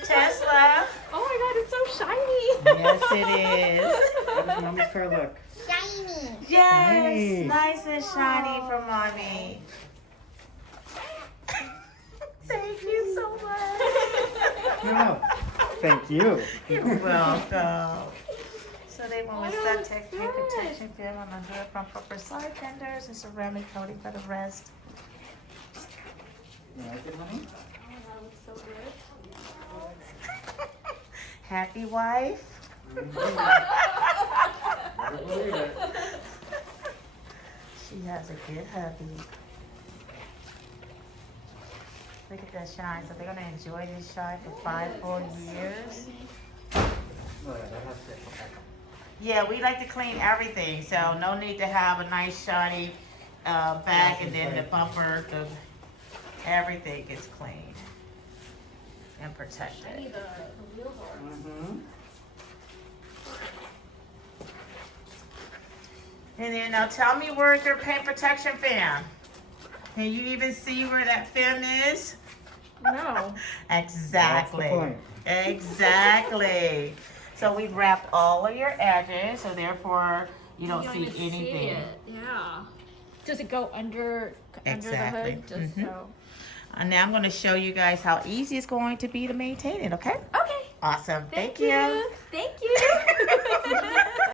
favorite Tesla. Oh my god, it's so shiny. Yes, it is. How does mommy's car look? Shiny. Yes, Nice. nice and shiny for mommy. Thank you so much. No. Thank you. You're welcome. So they went with Oh, that's Subtech good. paint protection film on under the front bumper side fenders and ceramic coating for the rest. You like it, honey? Oh, that looks so good. Happy wife. Better believe it. She has a good hubby. Look at that shine. So they're gonna enjoy this shine for 5 full years. Oh, yeah, that has to. Okay. Yeah, we like to clean everything, so no need to have a nice shiny back and then the bumper, everything gets cleaned and Shiny protected. the wheels are. Mm-hmm. And then now tell me where's your paint protection film? Can you even see where that film is? No. Exactly. That's the point. Exactly. So we've wrapped all of your edges, so therefore you don't see even anything. it. Yeah. Does it go under Exactly. the hood? Just Mhm. so. And now I'm going to show you guys how easy it's going to be to maintain it, okay? Okay. Awesome. Thank Thank you. Thank you.